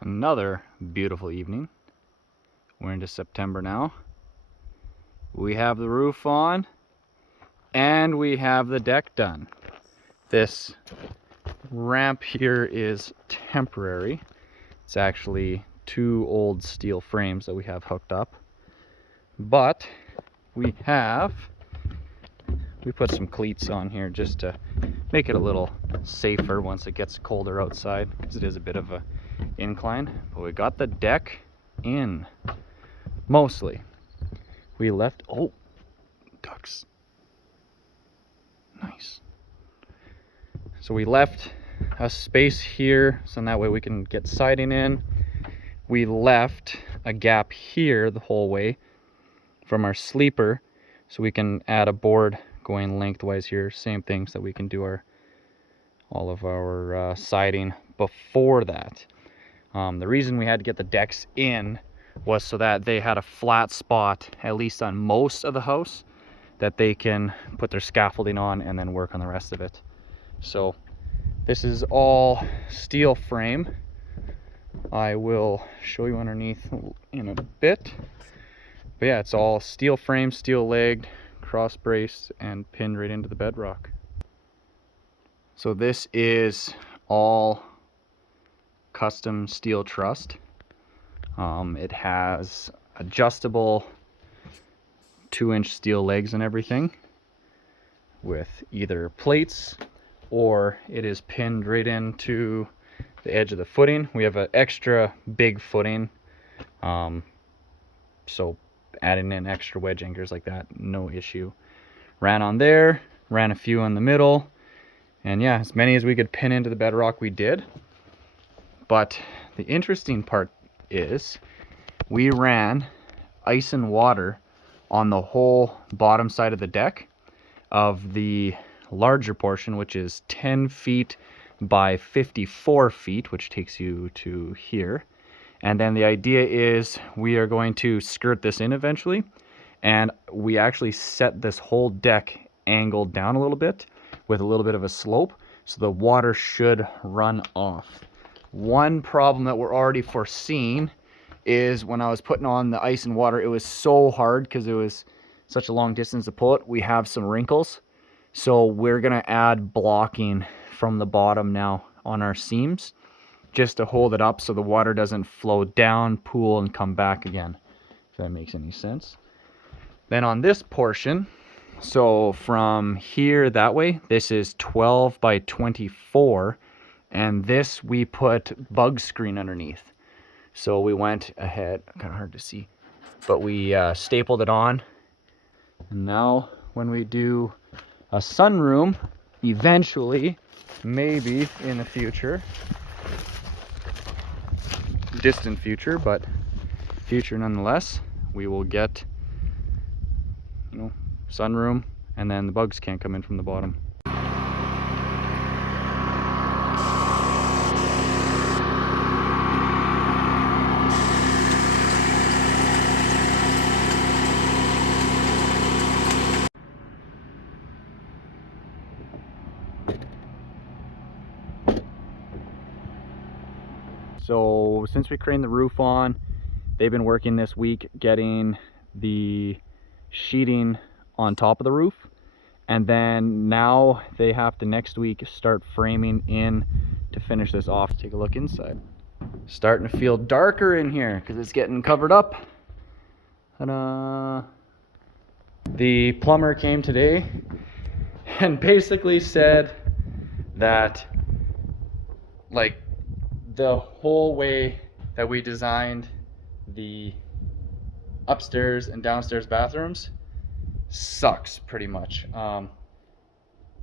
Another beautiful evening. We're into September now. We have the roof on and we have the deck done. This ramp here is temporary. It's actually two old steel frames that we have hooked up. But we put some cleats on here just to make it a little safer once it gets colder outside, because it is a bit of a incline. But we got the deck in mostly. We left, oh, ducks, nice. So we left a space here so that way we can get siding in. We left a gap here the whole way from our sleeper so we can add a board going lengthwise here. Same thing, so we can do all of our siding before that. The reason we had to get the decks in was so that they had a flat spot, at least on most of the house, that they can put their scaffolding on and then work on the rest of it. So this is all steel frame. I will show you underneath in a bit. But yeah, it's all steel frame, steel legged, cross braced, and pinned right into the bedrock. So this is all custom steel trussed. It has adjustable 2-inch steel legs and everything with either plates, or it is pinned right into the edge of the footing. We have an extra big footing, so adding in extra wedge anchors like that, no issue. Ran on there, ran a few in the middle, and yeah, as many as we could pin into the bedrock we did. But the interesting part is we ran ice and water on the whole bottom side of the deck of the larger portion, which is 10 feet by 54 feet, which takes you to here. And then the idea is we are going to skirt this in eventually, and we actually set this whole deck angled down a little bit with a little bit of a slope, so the water should run off. One problem that we're already foreseeing is when I was putting on the ice and water, it was so hard because it was such a long distance to pull it. We have some wrinkles, so we're gonna add blocking from the bottom now on our seams just to hold it up so the water doesn't flow down, pool, and come back again, if that makes any sense. Then on this portion, so from here that way, this is 12 by 24, and this we put bug screen underneath. So we went ahead, kind of hard to see, but we stapled it on. And now when we do a sunroom, eventually, maybe in the future, distant future, but future nonetheless, we will get, sunroom, and then the bugs can't come in from the bottom. So since we craned the roof on, they've been working this week getting the sheeting on top of the roof, and then now they have to next week start framing in to finish this off. Take a look inside. Starting to feel darker in here because it's getting covered up. Ta-da! The plumber came today and basically said that, like, the whole way that we designed the upstairs and downstairs bathrooms sucks pretty much.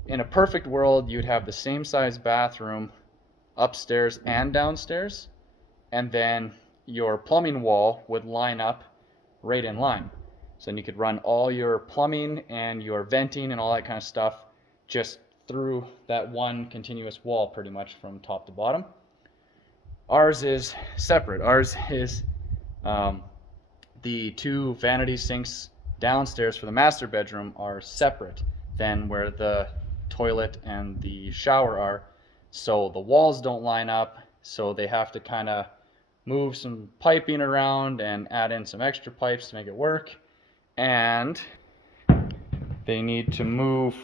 In a perfect world, you'd have the same size bathroom upstairs and downstairs, and then your plumbing wall would line up right in line. So then you could run all your plumbing and your venting and all that kind of stuff just through that one continuous wall pretty much from top to bottom. Ours is separate. Ours is the two vanity sinks downstairs for the master bedroom are separate than where the toilet and the shower are. So the walls don't line up, so they have to kind of move some piping around and add in some extra pipes to make it work. And they need to move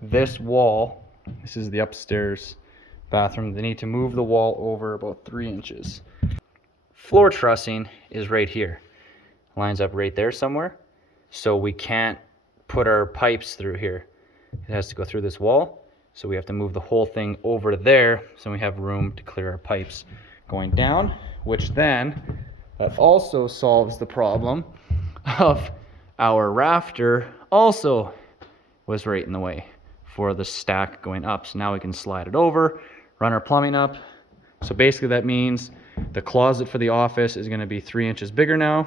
this wall. This is the upstairs bathroom. They need to move the wall over about 3 inches. Floor trussing is right here. Lines up right there somewhere. So we can't put our pipes through here. It has to go through this wall. So we have to move the whole thing over there so we have room to clear our pipes going down, which then that also solves the problem of our rafter also was right in the way for the stack going up. So now we can slide it over, run our plumbing up. So basically that means the closet for the office is going to be 3 inches bigger now,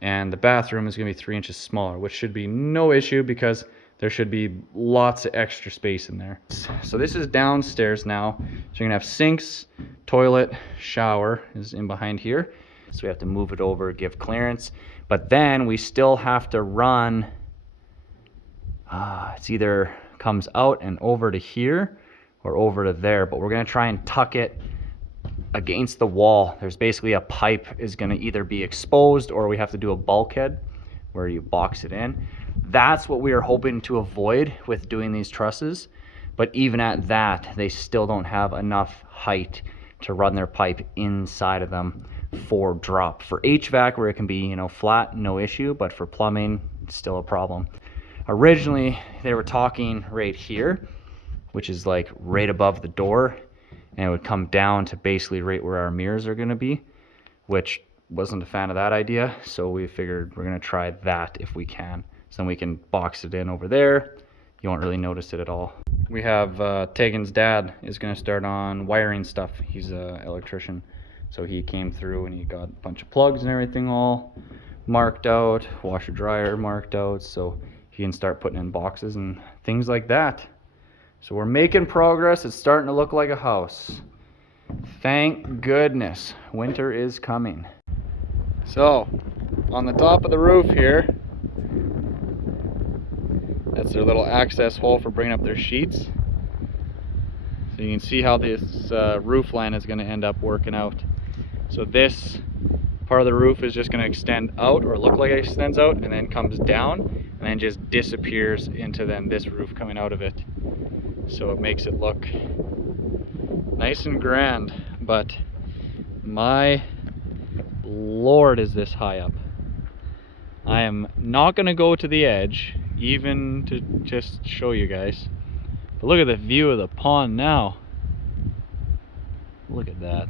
and the bathroom is going to be 3 inches smaller, which should be no issue because there should be lots of extra space in there. So this is downstairs now. So you're gonna have sinks, toilet, shower is in behind here. So we have to move it over, give clearance. But then we still have to run, it's either comes out and over to here or over to there, but we're gonna try and tuck it against the wall. There's basically a pipe is gonna either be exposed or we have to do a bulkhead where you box it in. That's what we are hoping to avoid with doing these trusses. But even at that, they still don't have enough height to run their pipe inside of them for drop. For HVAC, where it can be, you know, flat, no issue, but for plumbing, it's still a problem. Originally, they were talking right here, which is like right above the door, and it would come down to basically right where our mirrors are gonna be, which wasn't a fan of that idea. So we figured we're gonna try that if we can. So then we can box it in over there. You won't really notice it at all. We have Tegan's dad is gonna start on wiring stuff. He's an electrician. So he came through and he got a bunch of plugs and everything all marked out, washer dryer marked out. So he can start putting in boxes and things like that. So we're making progress. It's starting to look like a house. Thank goodness, winter is coming. So on the top of the roof here, that's their little access hole for bringing up their sheets. So you can see how this roof line is going to end up working out. So this part of the roof is just going to extend out, or look like it extends out, and then comes down, and then just disappears into then this roof coming out of it. So it makes it look nice and grand, but my Lord, is this high up. I am not going to go to the edge, even to just show you guys. But look at the view of the pond now. Look at that.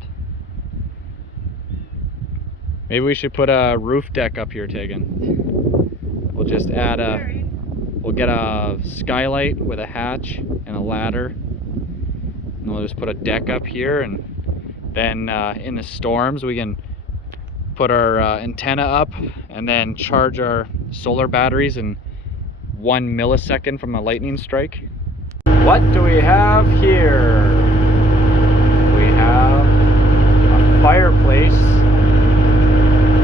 Maybe we should put a roof deck up here, Tegan. We'll just add we'll get a skylight with a hatch and a ladder. And we'll just put a deck up here, and then in the storms we can put our antenna up and then charge our solar batteries in 1 millisecond from a lightning strike. What do we have here? We have a fireplace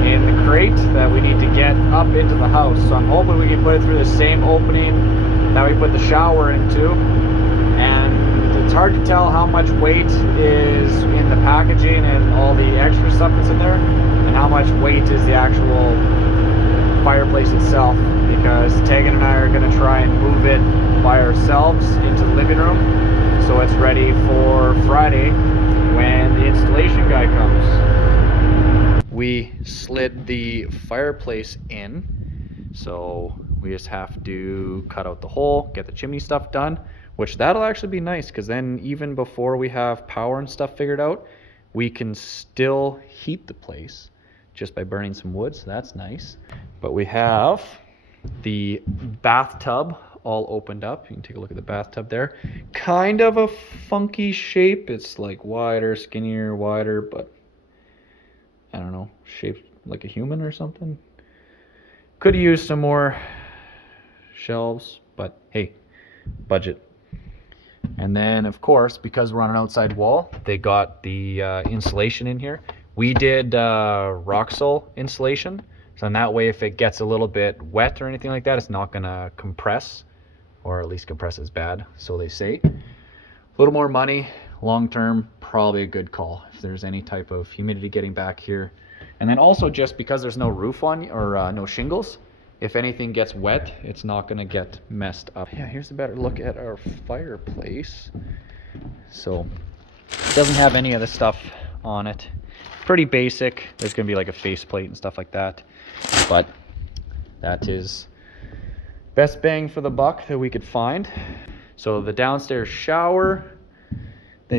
in the crate that we need to get up into the house. So I'm hoping we can put it through the same opening that we put the shower into. And it's hard to tell how much weight is in the packaging and all the extra stuff that's in there, and how much weight is the actual fireplace itself, because Tegan and I are going to try and move it by ourselves into the living room so it's ready for Friday when the installation guy comes. We slid the fireplace in, so we just have to cut out the hole, get the chimney stuff done, which that'll actually be nice, because then even before we have power and stuff figured out, we can still heat the place just by burning some wood, so that's nice. But we have the bathtub all opened up. You can take a look at the bathtub there. Kind of a funky shape. It's like wider, skinnier, wider, but I don't know, shaped like a human or something. Could use some more shelves, but hey, budget. And then of course, because we're on an outside wall, they got the insulation in here. We did Roxol insulation, so in that way if it gets a little bit wet or anything like that, it's not gonna compress, or at least compress as bad, so they say. A little more money, long term, probably a good call if there's any type of humidity getting back here. And then also just because there's no roof on, or no shingles, if anything gets wet, it's not gonna get messed up. Yeah, here's a better look at our fireplace. So it doesn't have any of the stuff on it. Pretty basic. There's gonna be like a faceplate and stuff like that, but that is best bang for the buck that we could find. So the downstairs shower,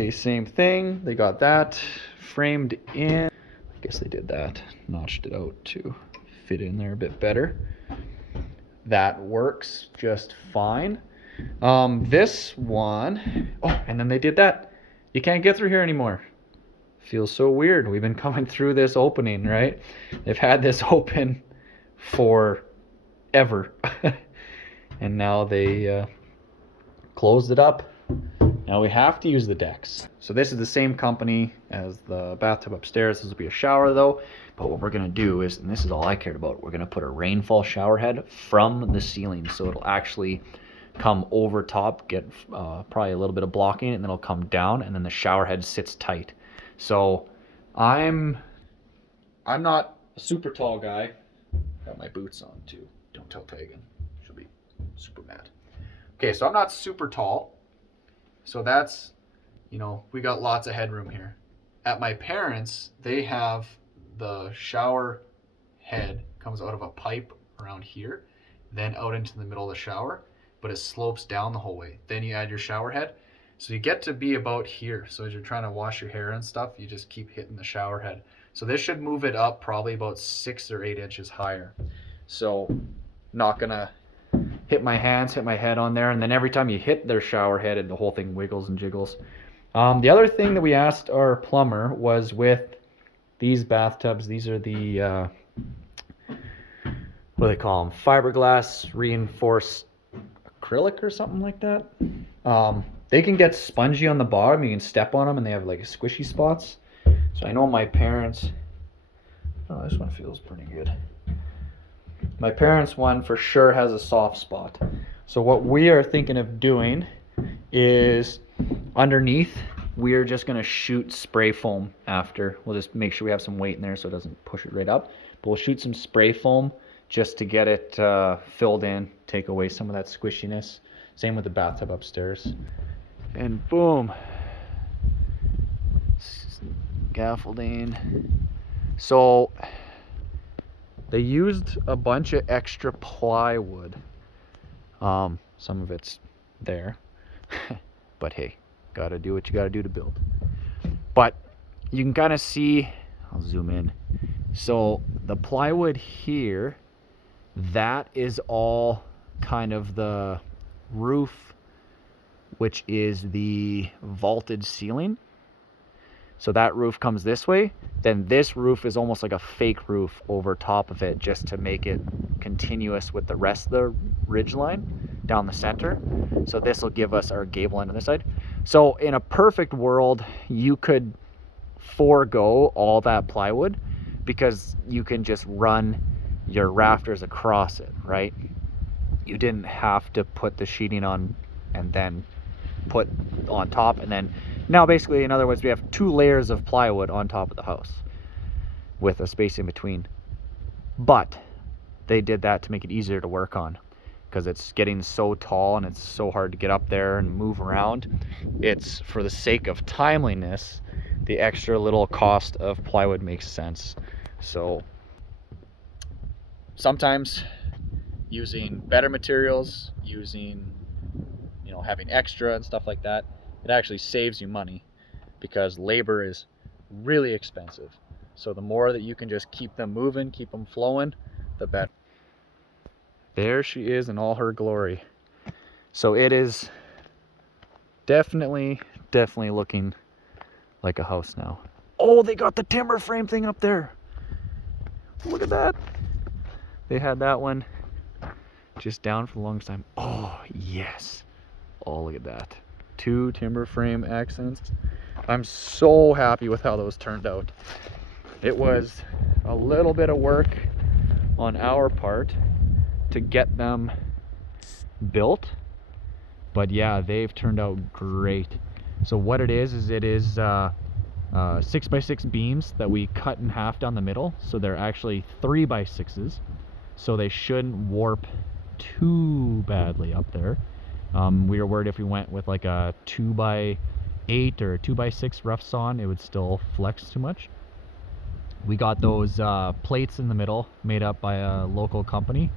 same thing. They got that framed in. I guess they did that, notched it out to fit in there a bit better. That works just fine. This one, oh, and then they did that. You can't get through here anymore. Feels so weird. We've been coming through this opening, right? They've had this open for ever. And now they closed it up. Now we have to use the decks. So this is the same company as the bathtub upstairs. This will be a shower though. But what we're gonna do is, and this is all I cared about, we're gonna put a rainfall shower head from the ceiling. So it'll actually come over top, get probably a little bit of blocking, and then it'll come down, and then the shower head sits tight. So I'm not a super tall guy. Got my boots on too. Don't tell Tegan. She'll be super mad. Okay, so I'm not super tall. So that's, you know, we got lots of headroom here. At my parents', they have the shower head comes out of a pipe around here, then out into the middle of the shower, but it slopes down the whole way. Then you add your shower head. So you get to be about here. So as you're trying to wash your hair and stuff, you just keep hitting the shower head. So this should move it up probably about 6 or 8 inches higher. So not gonna hit my hands, hit my head on there, and then every time you hit their shower head, the whole thing wiggles and jiggles. The other thing that we asked our plumber was with these bathtubs. These are the what do they call them? Fiberglass reinforced acrylic or something like that. They can get spongy on the bottom. You can step on them and they have like squishy spots. So I know my parents, oh, this one feels pretty good. My parents' one for sure has a soft spot. So what we are thinking of doing is underneath, we are just gonna shoot spray foam after. We'll just make sure we have some weight in there so it doesn't push it right up. But we'll shoot some spray foam just to get it filled in, take away some of that squishiness. Same with the bathtub upstairs. And boom, scaffolding. So they used a bunch of extra plywood. Some of it's there, but hey, gotta do what you gotta do to build. But you can kind of see, I'll zoom in. So the plywood here, that is all kind of the roof, which is the vaulted ceiling. So that roof comes this way. Then this roof is almost like a fake roof over top of it, just to make it continuous with the rest of the ridge line down the center. So this will give us our gable end on this side. So in a perfect world, you could forego all that plywood because you can just run your rafters across it, right? You didn't have to put the sheeting on and then put on top, and then now basically, in other words, we have 2 layers of plywood on top of the house with a space in between. But they did that to make it easier to work on because it's getting so tall and it's so hard to get up there and move around. It's for the sake of timeliness, the extra little cost of plywood makes sense. So sometimes using better materials, using, you know, having extra and stuff like that, it actually saves you money because labor is really expensive. So the more that you can just keep them moving, keep them flowing, the better. There she is in all her glory. So it is definitely looking like a house now. Oh, they got the timber frame thing up there. Look at that. They had that one just down for the longest time. Oh, yes. Oh, look at that. 2 timber frame accents. I'm so happy with how those turned out. It was a little bit of work on our part to get them built, but yeah, they've turned out great. So what it is it is 6x6 beams that we cut in half down the middle. So they're actually 3x6s. So they shouldn't warp too badly up there. We were worried if we went with like a 2x8 or 2x6 rough sawn, it would still flex too much. We got those plates in the middle made up by a local company.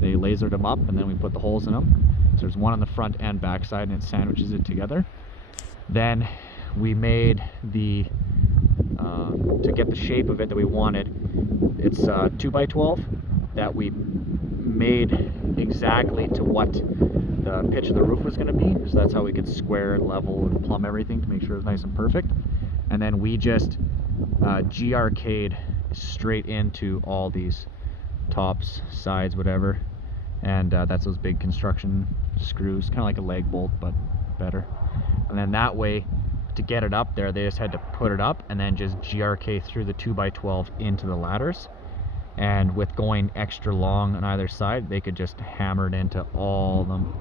They lasered them up and then we put the holes in them. So there's one on the front and back side and it sandwiches it together. Then we made the, to get the shape of it that we wanted, it's 2x12 that we made exactly to what the pitch of the roof was going to be. So that's how we could square and level and plumb everything to make sure it was nice and perfect. And then we just GRK'd straight into all these tops, sides, whatever. And that's those big construction screws, kind of like a leg bolt, but better. And then that way, to get it up there, they just had to put it up and then just GRK through the 2x12 into the ladders. And with going extra long on either side, they could just hammer it into all of them.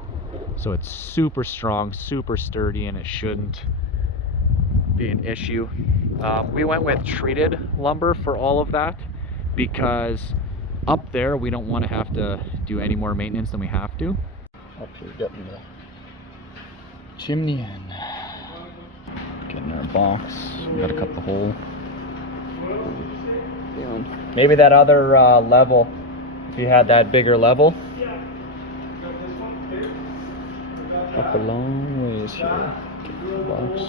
So it's super strong, super sturdy, and it shouldn't be an issue. We went with treated lumber for all of that because up there we don't want to have to do any more maintenance than we have to. Up here, getting the chimney in, getting our box. We gotta cut the hole. Maybe that other level, if you had that bigger level. Up a long ways here. Get the box.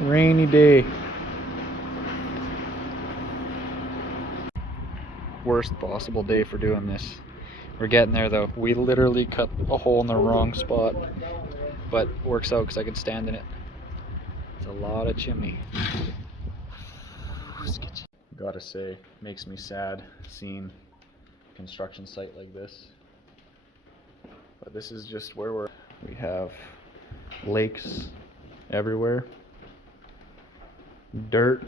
Rainy day. Worst possible day for doing this. We're getting there though. We literally cut a hole in the wrong spot, but works out because I can stand in it. It's a lot of chimney. Sketchy. Gotta say, makes me sad seeing a construction site like this. But this is just where we have lakes everywhere. Dirt,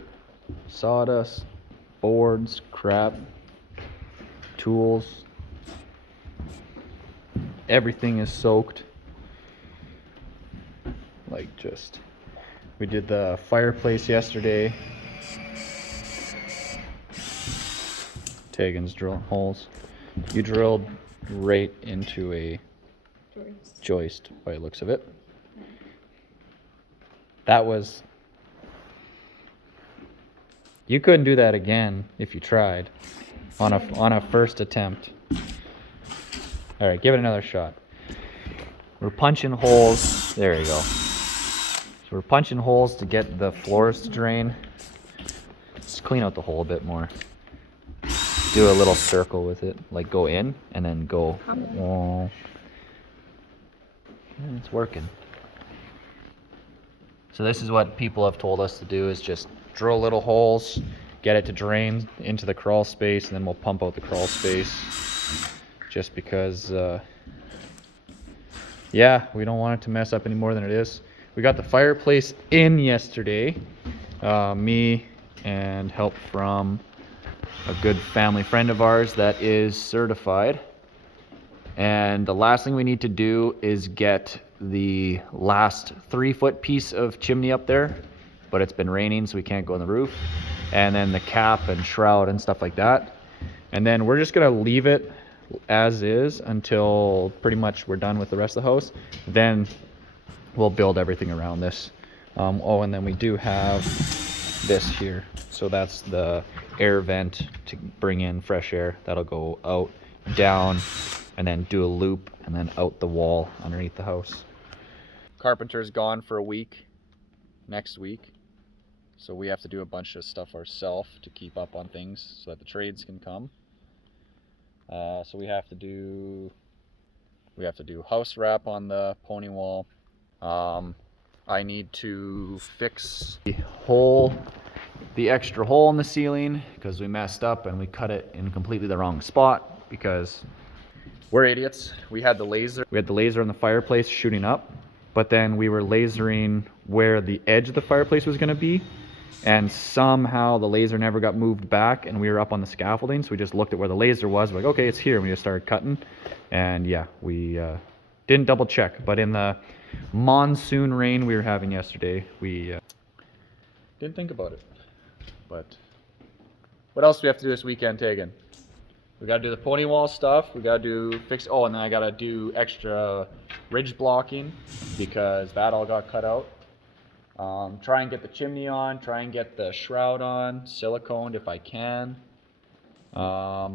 sawdust, boards, crap, tools. Everything is soaked. Like just, we did the fireplace yesterday. Tegan's drilling holes. You drilled right into a joist by the looks of it. That was, you couldn't do that again if you tried on a first attempt. All right, give it another shot. We're punching holes. There you go. So we're punching holes to get the floors to drain. Just clean out the hole a bit more. Do a little circle with it, like go in and then go. Oh. And it's working. So this is what people have told us to do, is just drill little holes, get it to drain into the crawl space, and then we'll pump out the crawl space. Just because, yeah, we don't want it to mess up any more than it is. We got the fireplace in yesterday, me and help from a good family friend of ours that is certified. And the last thing we need to do is get the last 3-foot piece of chimney up there, but it's been raining so we can't go on the roof. And then the cap and shroud and stuff like that. And then we're just gonna leave it as is until pretty much we're done with the rest of the house. Then we'll build everything around this. Oh, and then we do have this here. So that's the air vent to bring in fresh air. That'll go out, down, and then do a loop, and then out the wall underneath the house. Carpenter's gone for a week next week. So we have to do a bunch of stuff ourselves to keep up on things so that the trades can come. So we have to do house wrap on the pony wall. I need to fix the extra hole in the ceiling because we messed up and we cut it in completely the wrong spot because we're idiots. We had the laser on the fireplace shooting up, but then we were lasering where the edge of the fireplace was going to be, and somehow the laser never got moved back, and we were up on the scaffolding, so we just looked at where the laser was. We're like, okay, it's here, and we just started cutting. And yeah, we didn't double check, but in the monsoon rain we were having yesterday, we didn't think about it. But what else do we have to do this weekend, Tegan? We gotta do the pony wall stuff. We gotta do fix. Oh, and then I gotta do extra ridge blocking because that all got cut out. Try and get the chimney on. Try and get the shroud on, siliconed if I can. I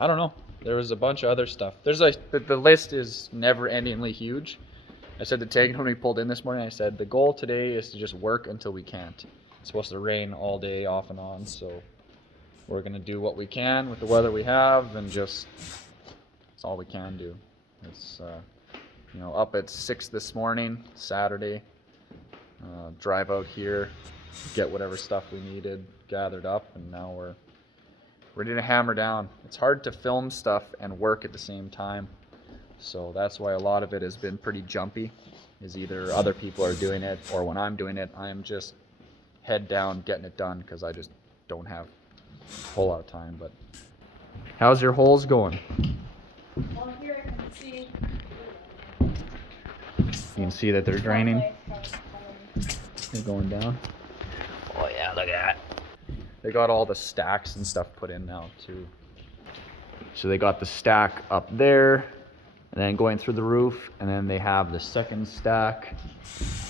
don't know. There was a bunch of other stuff. There's like the list is never-endingly huge. I said to Tegan when we pulled in this morning, I said the goal today is to just work until we can't. It's supposed to rain all day off and on, so we're gonna do what we can with the weather we have, and just it's all we can do. It's you know, up at 6 this morning, Saturday. Drive out here, get whatever stuff we needed gathered up, and now we're ready to hammer down. It's hard to film stuff and work at the same time, so that's why a lot of it has been pretty jumpy. Is either other people are doing it, or when I'm doing it, I'm just head down getting it done because I just don't have a whole lot of time. But how's your holes going? Well, here I can see. You can see that they're draining. They're going down. Oh yeah, look at that. They got all the stacks and stuff put in now too. So they got the stack up there, and then going through the roof, and then they have the second stack.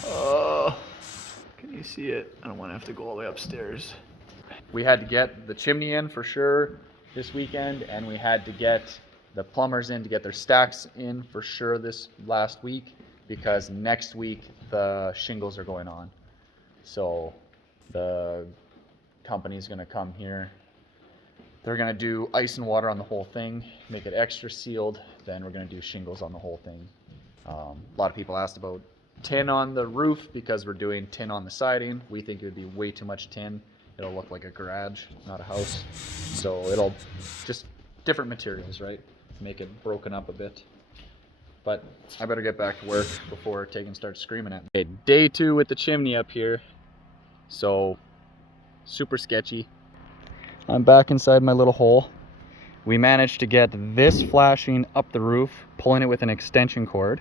Oh, can you see it? I don't want to have to go all the way upstairs. We had to get the chimney in for sure this weekend, and we had to get the plumbers in to get their stacks in for sure this last week, because next week the shingles are going on. So the company's gonna come here. They're gonna do ice and water on the whole thing, make it extra sealed. Then we're gonna do shingles on the whole thing. A lot of people asked about tin on the roof because we're doing tin on the siding. We think it would be way too much tin. It'll look like a garage, not a house. So it'll just different materials, right? Make it broken up a bit. But I better get back to work before Tegan starts screaming at me. Okay, day 2 with the chimney up here. So super sketchy. I'm back inside my little hole. We managed to get this flashing up the roof, pulling it with an extension cord.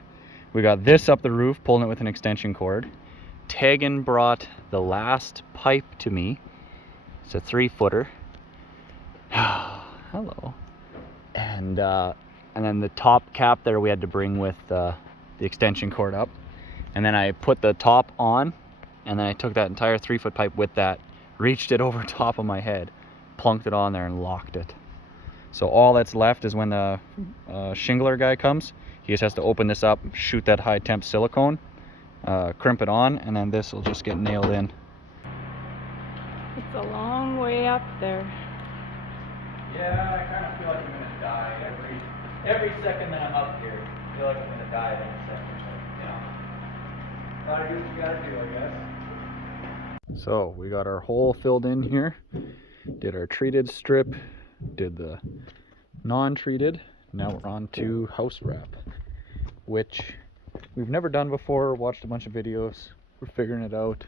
We got this up the roof, pulling it with an extension cord. Tegan brought the last pipe to me. It's a 3-footer. Hello. And then the top cap there we had to bring with the extension cord up. And then I put the top on, and then I took that entire 3-foot pipe with that, reached it over top of my head, plunked it on there, and locked it. So all that's left is when the shingler guy comes, he just has to open this up, shoot that high temp silicone, crimp it on, and then this will just get nailed in. It's a long way up there. Yeah, I kind of feel like I'm gonna die every second that I'm up here. I feel like I'm gonna die every second. But, you know, gotta do what you gotta do, I guess. So we got our hole filled in here. Did our treated strip. Did the non-treated. Now we're on to house wrap, which we've never done before. Watched a bunch of videos. We're figuring it out.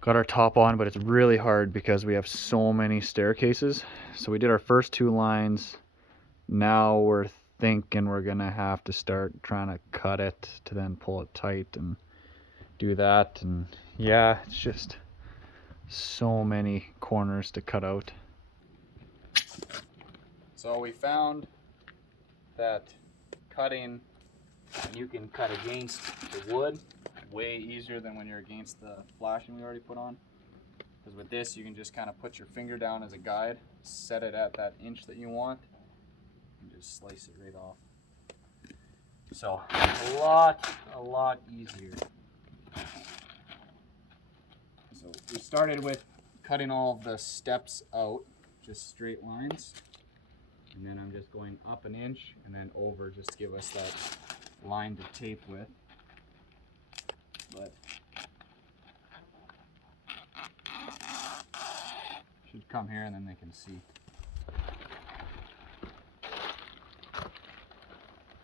Got our top on, but it's really hard because we have so many staircases. So we did our first 2 lines. Now we're thinking we're gonna have to start trying to cut it to then pull it tight and do that. And yeah, it's just so many corners to cut out. So we found that cutting, you can cut against the wood way easier than when you're against the flashing we already put on. Because with this, you can just kind of put your finger down as a guide, set it at that inch that you want, and just slice it right off. So a lot easier. So we started with cutting all the steps out, just straight lines. And then I'm just going up an inch and then over just to give us that line to tape with. But should come here and then they can see.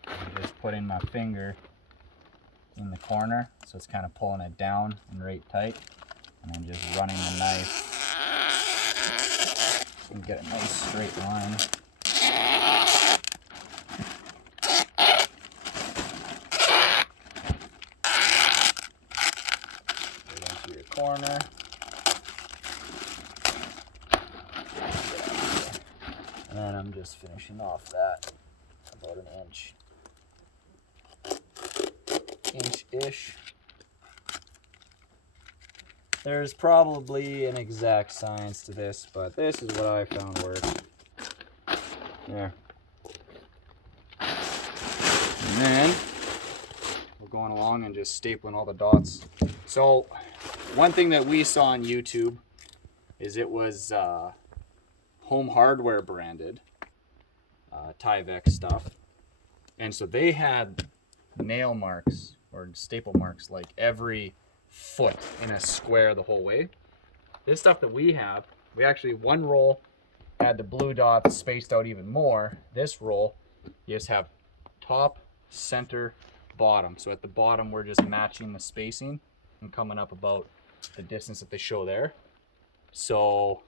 I'm just putting my finger in the corner, so it's kind of pulling it down and right tight, and then just running the knife and get a nice straight line. Right into your corner. And then I'm just finishing off that about an inch-ish. There's probably an exact science to this, but this is what I found works. There. And then we're going along and just stapling all the dots. So one thing that we saw on YouTube is it was Home Hardware branded Tyvek stuff, and so they had nail marks or staple marks like every foot in a square the whole way. This stuff that we have, we actually, one roll had the blue dots spaced out even more. This roll, you just have top, center, bottom. So at the bottom, we're just matching the spacing and coming up about the distance that they show there. So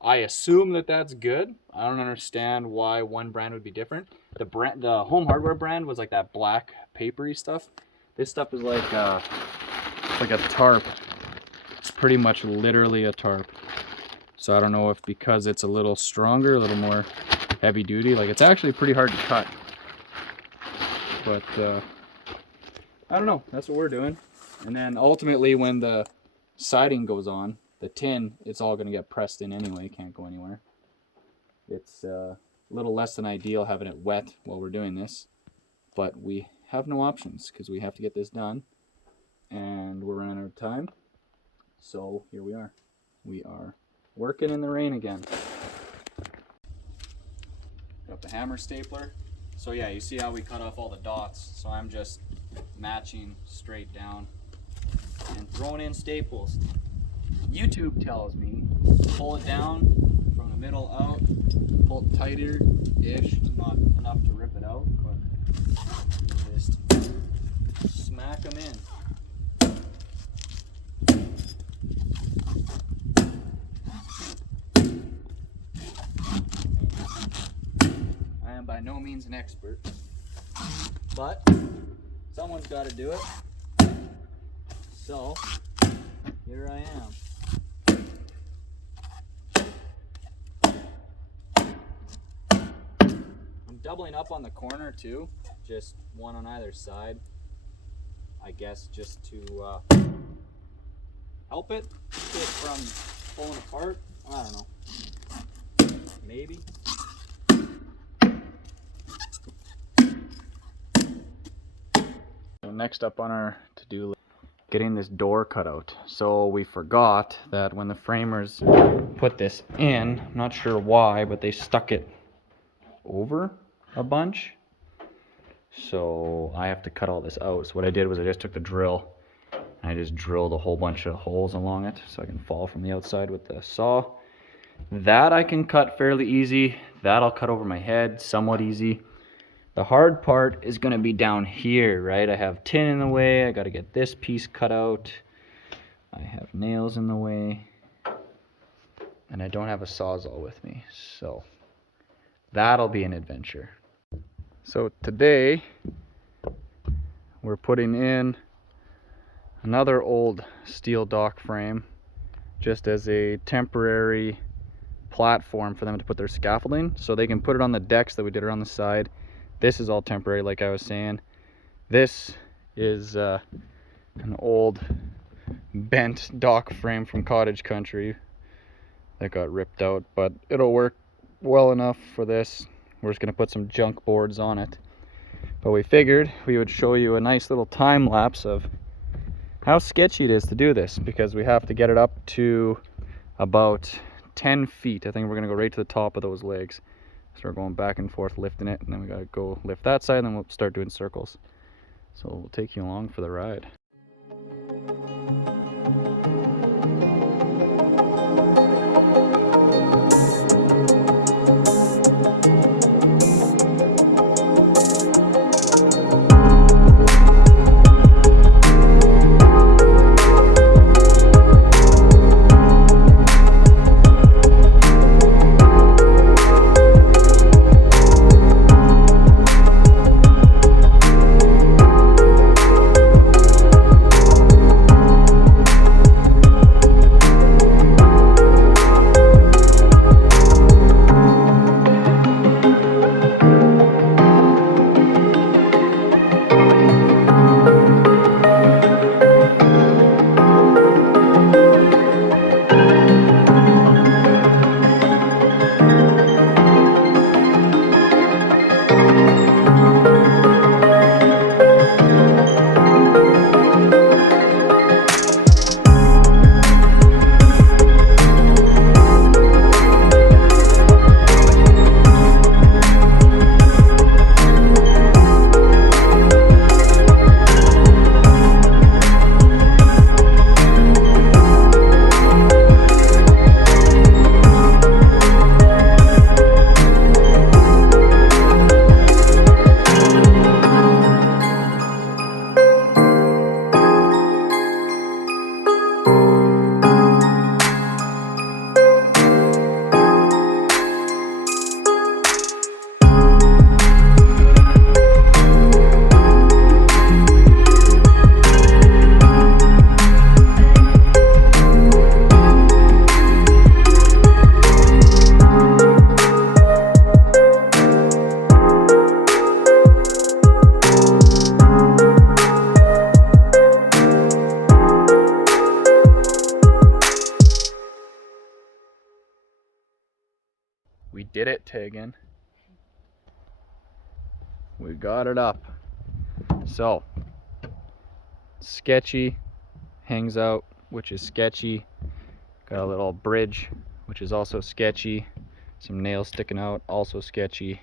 I assume that that's good. I don't understand why one brand would be different. The Home Hardware brand was like that black papery stuff. This stuff is like a tarp. It's pretty much literally a tarp. So I don't know if because it's a little stronger, a little more heavy duty, like it's actually pretty hard to cut. But I don't know, that's what we're doing. And then ultimately when the siding goes on, the tin, it's all gonna get pressed in anyway, can't go anywhere. It's a little less than ideal having it wet while we're doing this, but we have no options because we have to get this done and we're running out of time. So here we are. We are working in the rain again. Got the hammer stapler. So yeah, you see how we cut off all the dots. So I'm just matching straight down and throwing in staples. YouTube tells me pull it down from the middle out, pull it tighter-ish, not enough to rip it out, but just smack them in. I am by no means an expert, but someone's got to do it. So here I am. I'm doubling up on the corner too, just one on either side, I guess, just to help it keep it from falling apart. I don't know, maybe. So next up on our to-do list, getting this door cut out. So we forgot that when the framers put this in, I'm not sure why, but they stuck it over a bunch. So I have to cut all this out. So what I did was I just took the drill and I just drilled a whole bunch of holes along it so I can fall from the outside with the saw. That I can cut fairly easy. That I'll cut over my head somewhat easy. The hard part is going to be down here, right? I have tin in the way. I got to get this piece cut out. I have nails in the way. And I don't have a Sawzall with me. So that'll be an adventure. So today we're putting in another old steel dock frame just as a temporary platform for them to put their scaffolding, so they can put it on the decks that we did around the side. This is all temporary, like I was saying. This is an old bent dock frame from cottage country that got ripped out, but it'll work well enough for this. We're just going to put some junk boards on it. But we figured we would show you a nice little time lapse of how sketchy it is to do this, because we have to get it up to about 10 feet. I think we're going to go right to the top of those legs. So we're going back and forth lifting it, and then we got to go lift that side, and then we'll start doing circles. So we'll take you along for the ride. did it, Tegan. We got it up. So, Sketchy hangs out, which is sketchy. Got a little bridge, which is also sketchy. Some nails sticking out, also sketchy.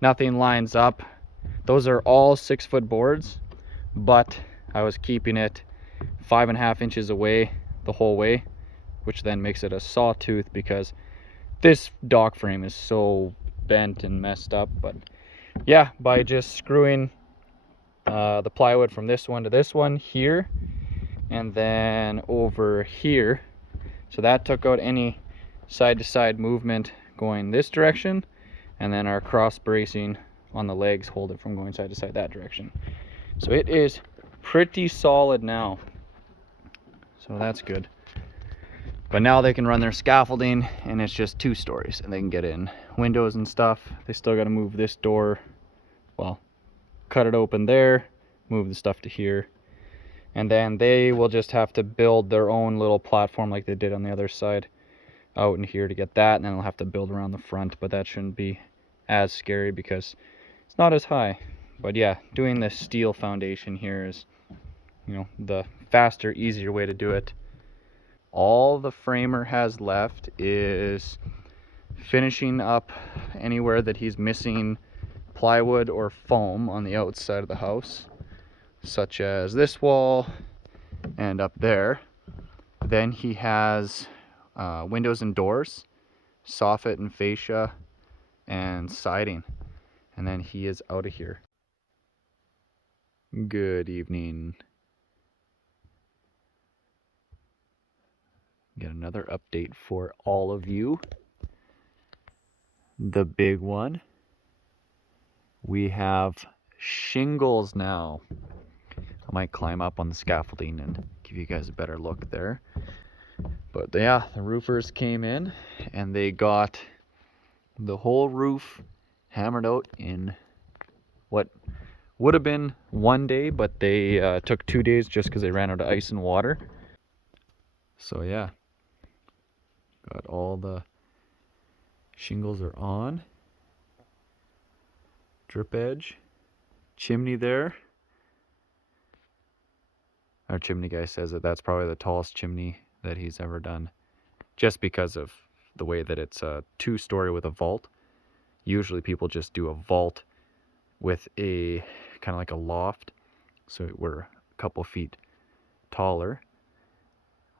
Nothing lines up. Those are all 6-foot boards, but I was keeping it 5.5 inches away the whole way, which then makes it a sawtooth because this dock frame is so bent and messed up. But yeah, by just screwing the plywood from this one to this one here and then over here, so that took out any side to side movement going this direction, and then our cross bracing on the legs hold it from going side to side that direction. So it is pretty solid now, so that's good. But now they can run their scaffolding, and it's just 2 stories, and they can get in windows and stuff. They still got to move this door, well, cut it open there, move the stuff to here, and then they will just have to build their own little platform like they did on the other side out in here to get that, and then they'll have to build around the front, but that shouldn't be as scary because it's not as high. But yeah, doing this steel foundation here is, you know, the faster, easier way to do it. All the framer has left is finishing up anywhere that he's missing plywood or foam on the outside of the house, such as this wall and up there. Then he has windows and doors, soffit and fascia, and siding, and then he is out of here. Good evening. Get another update for all of you. The big one. We have shingles now. I might climb up on the scaffolding and give you guys a better look there. But yeah, the roofers came in and they got the whole roof hammered out in what would have been 1 day, but they took 2 days just because they ran out of ice and water. So yeah, got all the shingles are on. Drip edge, chimney there. Our chimney guy says that that's probably the tallest chimney that he's ever done, just because of the way that it's a 2-story with a vault. Usually people just do a vault with a kind of like a loft, so we're a couple feet taller.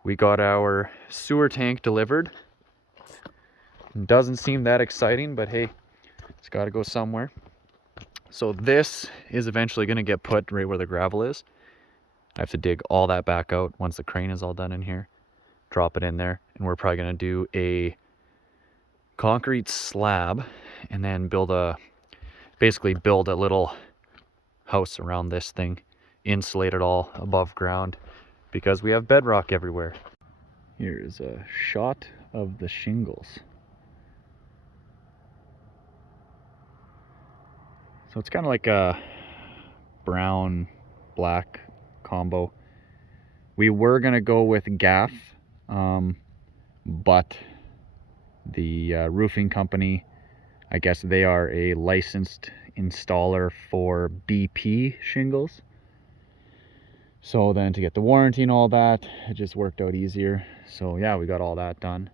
We got our sewer tank delivered. Doesn't seem that exciting, but hey, it's got to go somewhere. So this is eventually going to get put right where the gravel is. I have to dig all that back out once the crane is all done in here, drop it in there, and we're probably going to do a concrete slab and then basically build a little house around this thing, insulate it all above ground because we have bedrock everywhere. Here is a shot of the shingles. So it's kind of like a brown black combo. We were gonna go with gaff, but the roofing company, I guess they are a licensed installer for BP shingles. So then to get the warranty and all that, it just worked out easier. So yeah, we got all that done.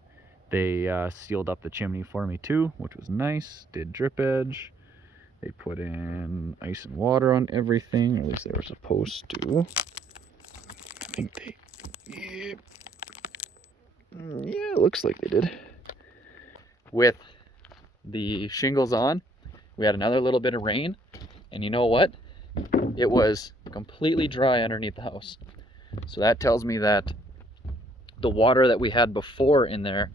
They sealed up the chimney for me too, which was nice. Did drip edge. They put in ice and water on everything, or at least they were supposed to. I think they, yeah, it looks like they did. With the shingles on, we had another little bit of rain, and you know what? It was completely dry underneath the house. So that tells me that the water that we had before in there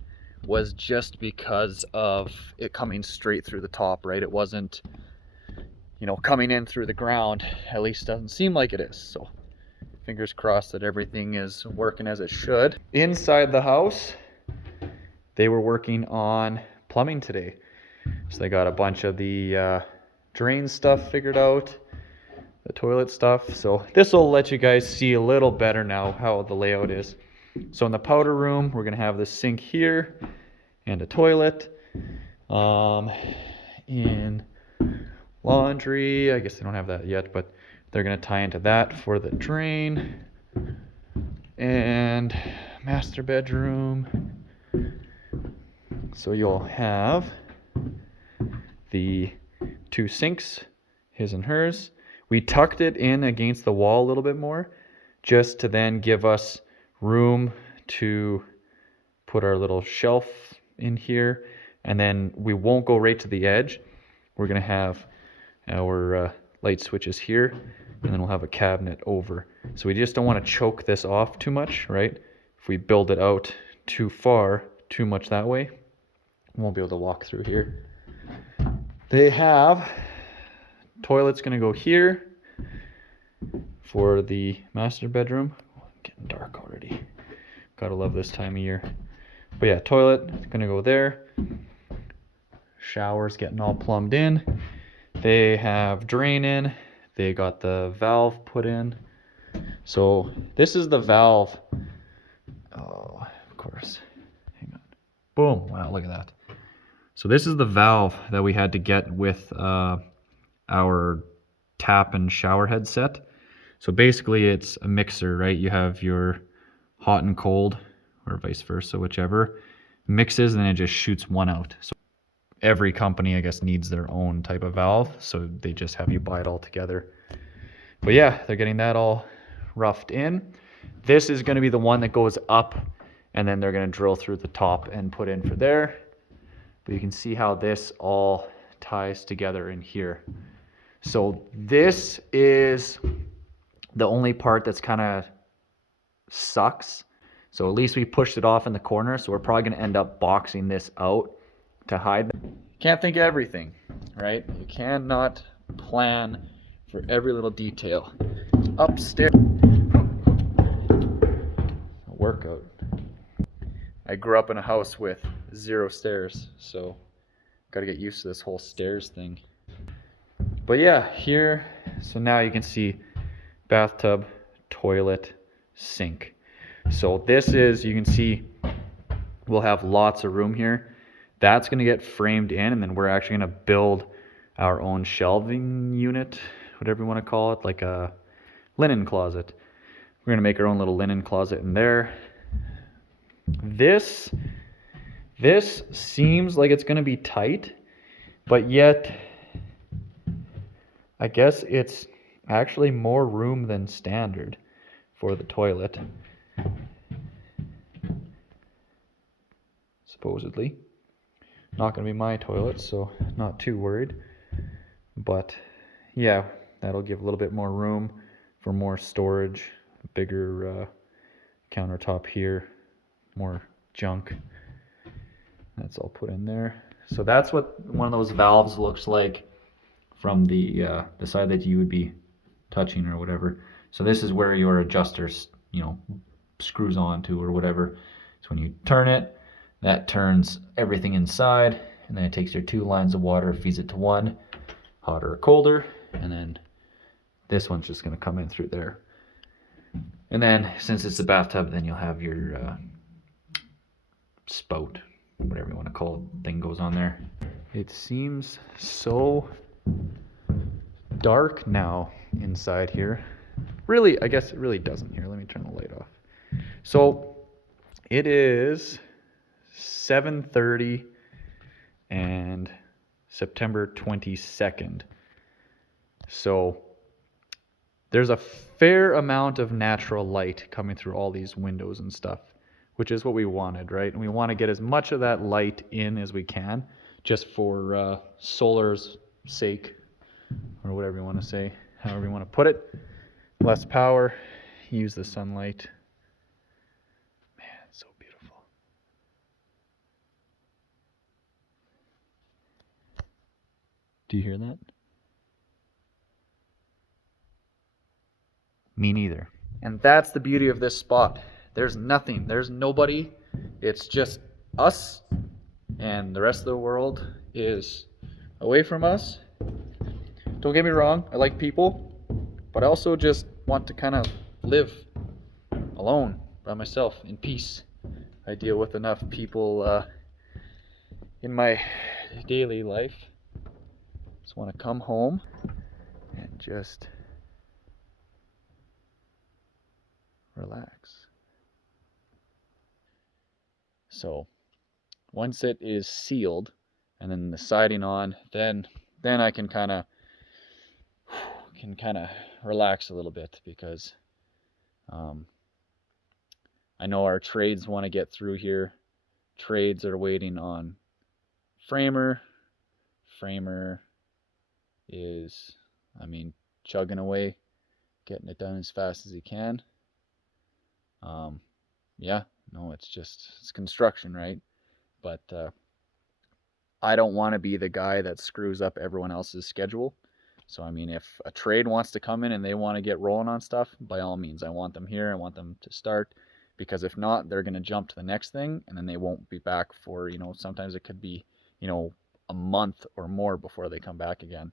was just because of it coming straight through the top, right? It wasn't, you know, coming in through the ground. At least doesn't seem like it is. So fingers crossed that everything is working as it should. Inside the house, they were working on plumbing today. So they got a bunch of the drain stuff figured out, the toilet stuff. So this will let you guys see a little better now how the layout is. So in the powder room, we're gonna have the sink here and a toilet. In laundry, I guess they don't have that yet, but they're gonna tie into that for the drain. And master bedroom. So you'll have the 2 sinks, his and hers. We tucked it in against the wall a little bit more, just to then give us room to put our little shelf in here. And then we won't go right to the edge. We're gonna have our light switches here, and then we'll have a cabinet over. So we just don't want to choke this off too much, right? If we build it out too far, too much that way, we won't be able to walk through here. They have toilet's gonna go here for the master bedroom. Getting dark already. Gotta love this time of year. But yeah, toilet gonna go there. Shower's getting all plumbed in. They have drain in. They got the valve put in. So this is the valve. Oh, of course. Hang on. Boom. Wow, look at that. So this is the valve that we had to get with our tap and shower head set. So basically it's a mixer, right? You have your hot and cold, or vice versa, whichever, mixes, and then it just shoots one out. So every company, I guess, needs their own type of valve, so they just have you buy it all together. But yeah, they're getting that all roughed in. This is going to be the one that goes up, and then they're going to drill through the top and put in for there. But you can see how this all ties together in here. So this is the only part that's kind of sucks. So at least we pushed it off in the corner, so we're probably going to end up boxing this out to hide them. Can't think of everything, right? You cannot plan for every little detail. Upstairs, a workout. I grew up in a house with 0 stairs, so got to get used to this whole stairs thing. But yeah, here, so now you can see bathtub, toilet, sink. So this is, you can see, we'll have lots of room here. That's going to get framed in, and then we're actually going to build our own shelving unit, whatever you want to call it, like a linen closet. We're going to make our own little linen closet in there. This seems like it's going to be tight, but yet I guess it's actually more room than standard for the toilet, supposedly. Not going to be my toilet, so not too worried. But yeah, that'll give a little bit more room for more storage, bigger countertop here, more junk. That's all put in there. So that's what one of those valves looks like from the side that you would be touching or whatever. So this is where your adjuster, screws onto or whatever. So when you turn it, that turns everything inside, and then it takes your 2 lines of water, feeds it to one, hotter or colder, and then this one's just going to come in through there. And then since it's a bathtub, then you'll have your spout, whatever you want to call it, thing goes on there. It seems so dark now inside here. Really, I guess it really doesn't here. Let me turn the light off. So it is 7:30 and September 22nd. So there's a fair amount of natural light coming through all these windows and stuff, which is what we wanted, right? And we want to get as much of that light in as we can, just for solar's sake, or whatever you want to say, however you want to put it. Less power, use the sunlight. Man, it's so beautiful. Do you hear that? Me neither. And that's the beauty of this spot. There's nothing, there's nobody. It's just us, and the rest of the world is away from us. Don't get me wrong, I like people, but I also just want to kind of live alone by myself in peace. I deal with enough people in my daily life. Just want to come home and just relax. So once it is sealed and then the siding on, then I can kind of relax a little bit, because I know our trades want to get through here. Trades are waiting on framer. Framer is, chugging away, getting it done as fast as he can. Yeah, no, it's construction, right? But I don't want to be the guy that screws up everyone else's schedule. So, if a trade wants to come in and they want to get rolling on stuff, by all means, I want them here. I want them to start, because if not, they're going to jump to the next thing, and then they won't be back for, sometimes it could be, a month or more before they come back again.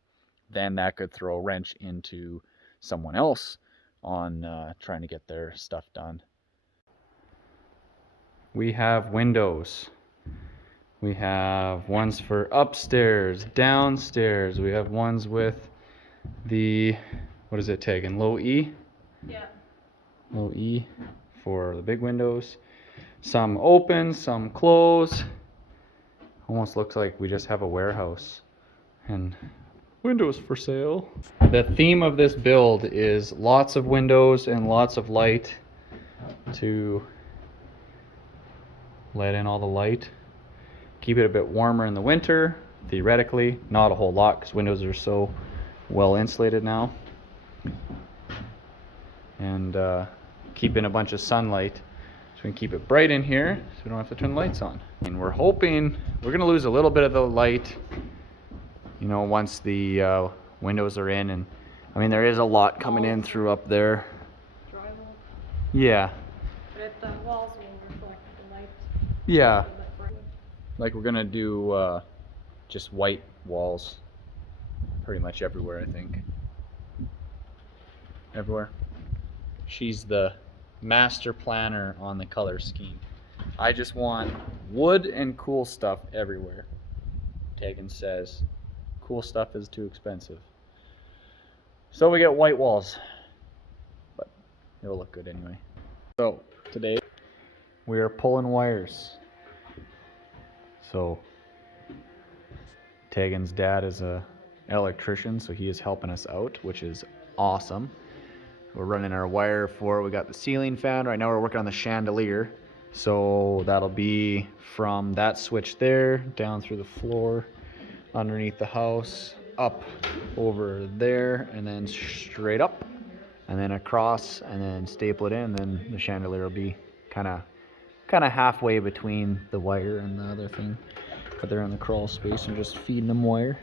Then that could throw a wrench into someone else on trying to get their stuff done. We have windows. We have ones for upstairs, downstairs. We have ones with the, what is it tagging? Low E? Yeah. Low E for the big windows. Some open, some close. Almost looks like we just have a warehouse. And windows for sale. The theme of this build is lots of windows and lots of light to let in all the light. Keep it a bit warmer in the winter, theoretically. Not a whole lot, because windows are so well insulated now. And keep in a bunch of sunlight, so we can keep it bright in here, so we don't have to turn the lights on. And we're hoping we're going to lose a little bit of the light, once the windows are in. And there is a lot coming in through up there. Drywall. Yeah. But if the walls will reflect the light. Yeah. So that bright- Like, we're gonna do just white walls pretty much everywhere, I think. Everywhere. She's the master planner on the color scheme. I just want wood and cool stuff everywhere. Tegan says cool stuff is too expensive. So we get white walls, but it'll look good anyway. So today we are pulling wires. So Tegan's dad is a electrician, so he is helping us out, which is awesome. We're running our wire for, we got the ceiling fan. Right now we're working on the chandelier. So that'll be from that switch there, down through the floor, underneath the house, up over there, and then straight up, and then across, and then staple it in. Then the chandelier will be kind of halfway between the wire and the other thing. But they're in the crawl space and just feeding them wire.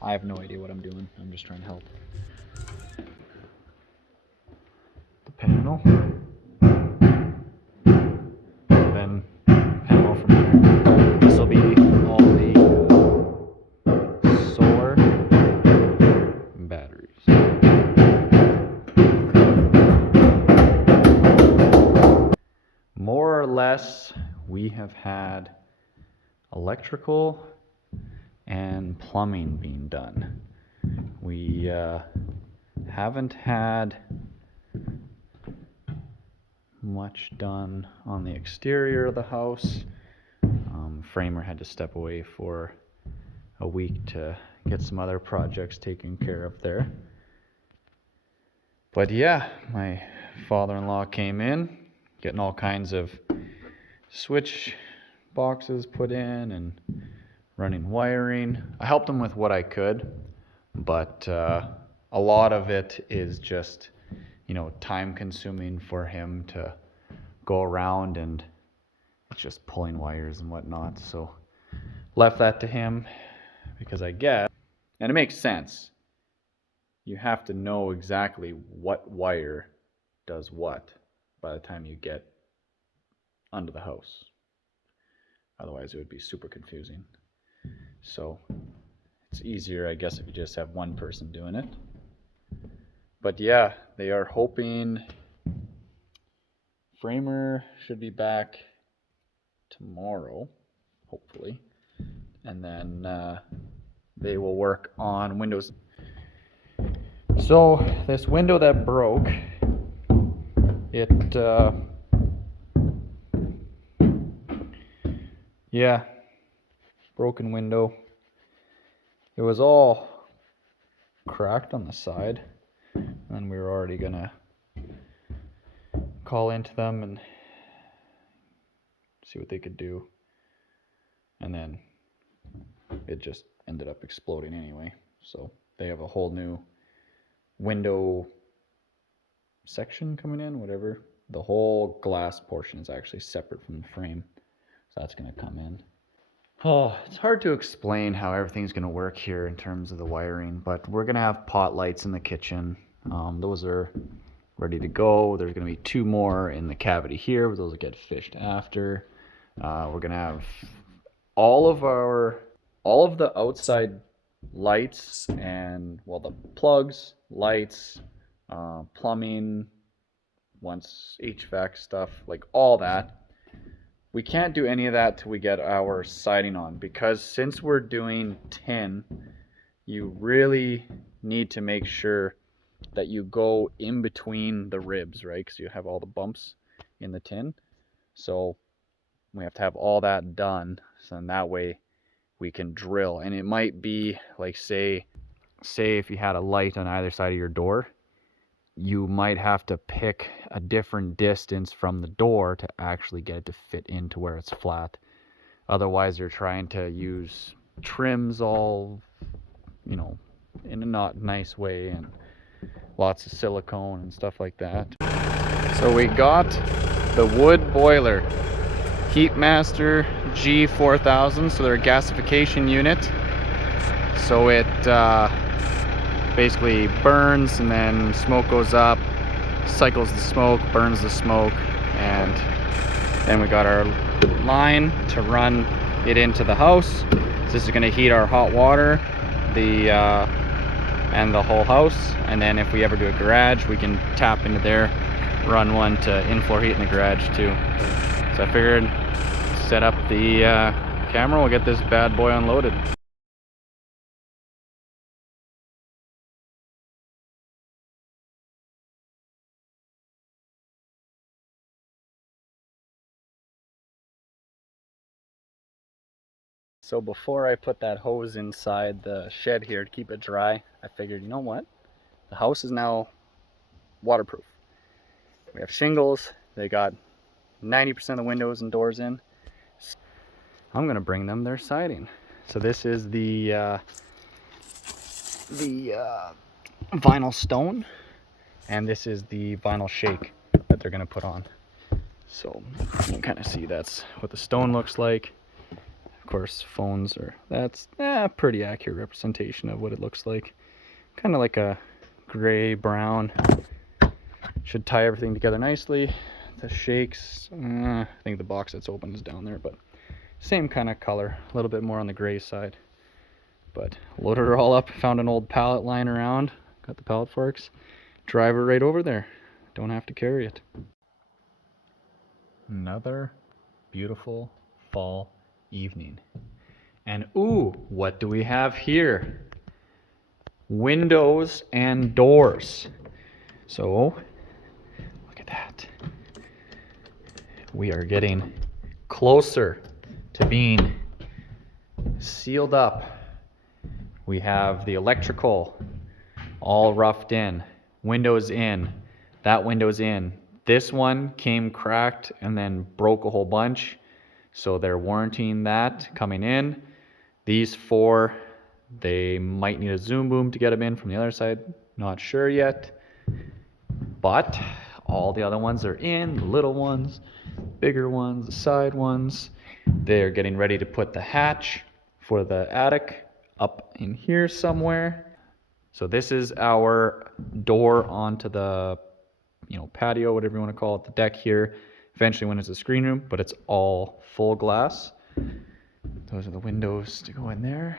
I have no idea what I'm doing. I'm just trying to help. The panel. Then panel from here. This will be all the solar batteries. More or less, we have had electrical and plumbing being done. We haven't had much done on the exterior of the house. Framer had to step away for a week to get some other projects taken care of there. But yeah, my father-in-law came in, getting all kinds of switch boxes put in and running wiring. I helped him with what I could, but a lot of it is just, time consuming for him to go around, and it's just pulling wires and whatnot. So left that to him, because I guess, and it makes sense, you have to know exactly what wire does what by the time you get under the house. Otherwise it would be super confusing. So it's easier, I guess, if you just have one person doing it. But yeah, they are hoping Framer should be back tomorrow, hopefully. And then they will work on windows. So this window that broke, it yeah, broken window. It was all cracked on the side, and we were already gonna call into them and see what they could do, and then it just ended up exploding anyway. So they have a whole new window section coming in, whatever. The whole glass portion is actually separate from the frame, so that's gonna come in. Oh, it's hard to explain how everything's gonna work here in terms of the wiring, but we're gonna have pot lights in the kitchen. Those are ready to go. There's gonna be 2 more in the cavity here, but those will get fished after. We're gonna have all of the outside lights and, well, the plugs, lights, plumbing, once HVAC stuff, like all that. We can't do any of that till we get our siding on, because since we're doing tin, you really need to make sure that you go in between the ribs, right? Because you have all the bumps in the tin. So we have to have all that done, so then that way we can drill. And it might be like, say if you had a light on either side of your door, you might have to pick a different distance from the door to actually get it to fit into where it's flat. Otherwise, you're trying to use trims all, you know, in a not nice way, and lots of silicone and stuff like that. So we got the wood boiler, Heatmaster G4000, so they're a gasification unit. So it basically burns, and then smoke goes up, cycles the smoke, burns the smoke, and then we got our line to run it into the house. So this is going to heat our hot water, and the whole house. And then if we ever do a garage, we can tap into there, run one to in-floor heat in the garage too. So I figured, set up the camera, we'll get this bad boy unloaded. So before I put that hose inside the shed here to keep it dry, I figured, you know what? The house is now waterproof. We have shingles. They got 90% of the windows and doors in. I'm gonna bring them their siding. So this is the vinyl stone, and this is the vinyl shake that they're gonna put on. So you can kind of see that's what the stone looks like. Of course, phones are, that's a pretty accurate representation of what it looks like. Kind of like a gray brown. Should tie everything together nicely. The shakes, I think the box that's open is down there, but same kind of color, a little bit more on the gray side. But loaded her all up, found an old pallet lying around, got the pallet forks, drive her right over there. Don't have to carry it. Another beautiful fall evening. And ooh, what do we have here? Windows and doors. So, look at that. We are getting closer to being sealed up. We have the electrical all roughed in, windows in, that window's in. This one came cracked and then broke a whole bunch, so they're warranting that coming in. These 4, they might need a zoom boom to get them in from the other side, not sure yet. But all the other ones are in, the little ones, bigger ones, the side ones. They're getting ready to put the hatch for the attic up in here somewhere. So this is our door onto the, patio, whatever you want to call it, the deck here. Eventually when it's a screen room, but it's all full glass. Those are the windows to go in there.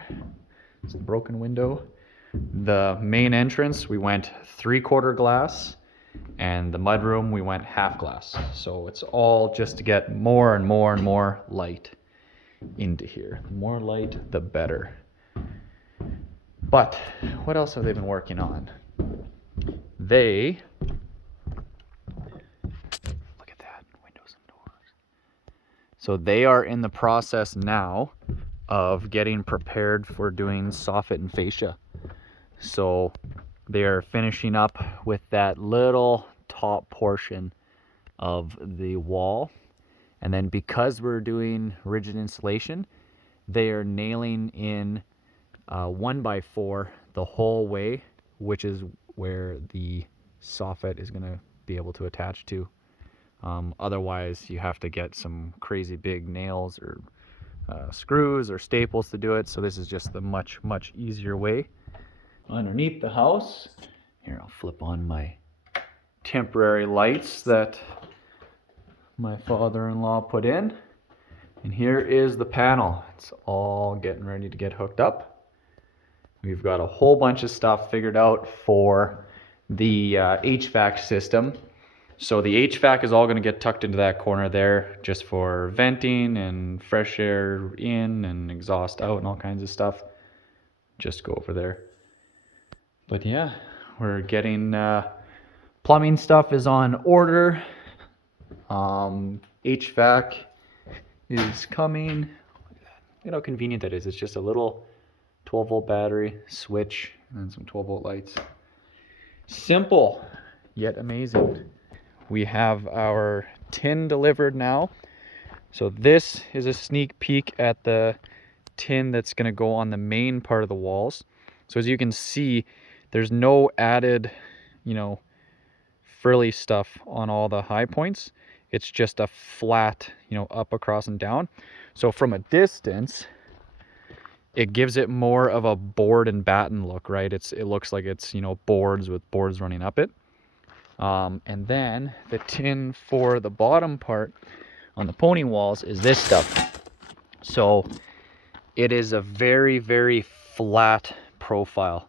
It's the broken window. The main entrance, we went 3/4 glass, and the mudroom, we went half glass. So it's all just to get more and more and more light into here. The more light, the better. But what else have they been working on? They, look at that, windows and doors. So they are in the process now of getting prepared for doing soffit and fascia. So they are finishing up with that little top portion of the wall. And then because we're doing rigid insulation, they are nailing in 1x4 the whole way, which is where the soffit is going to be able to attach to. Otherwise, you have to get some crazy big nails or screws or staples to do it. So this is just the much easier way. Underneath the house, here I'll flip on my temporary lights that my father-in-law put in. And here is the panel. It's all getting ready to get hooked up. We've got a whole bunch of stuff figured out for the HVAC system. So the HVAC is all going to get tucked into that corner there just for venting and fresh air in and exhaust out and all kinds of stuff. Just go over there. But yeah, we're getting plumbing stuff is on order. HVAC is coming. Look at how convenient that is. It's just a little 12-volt battery, switch, and then some 12-volt lights. Simple, yet amazing. We have our tin delivered now. So this is a sneak peek at the tin that's going to go on the main part of the walls. So as you can see, there's no added, frilly stuff on all the high points. It's just a flat, up, across, and down. So from a distance, it gives it more of a board and batten look, right? It looks like it's, boards with boards running up it. And then the tin for the bottom part on the pony walls is this stuff. So it is a very flat profile.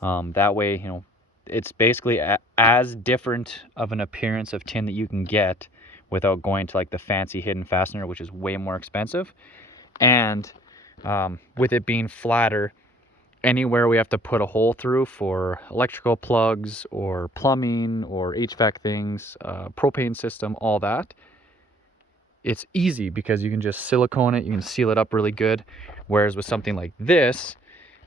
That way, it's basically as different of an appearance of tin that you can get without going to like the fancy hidden fastener, which is way more expensive. And with it being flatter, anywhere we have to put a hole through for electrical plugs or plumbing or HVAC things, propane system, all that, it's easy because you can just silicone it, you can seal it up really good. Whereas with something like this,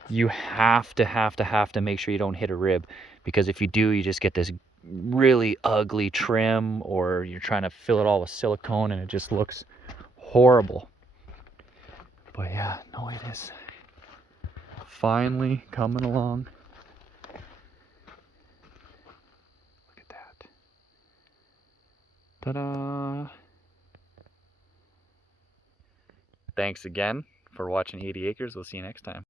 you have to make sure you don't hit a rib, because if you do, you just get this really ugly trim, or you're trying to fill it all with silicone and it just looks horrible. But yeah, no, it is finally coming along. Look at that. Ta-da! Thanks again for watching 80 Acres. We'll see you next time.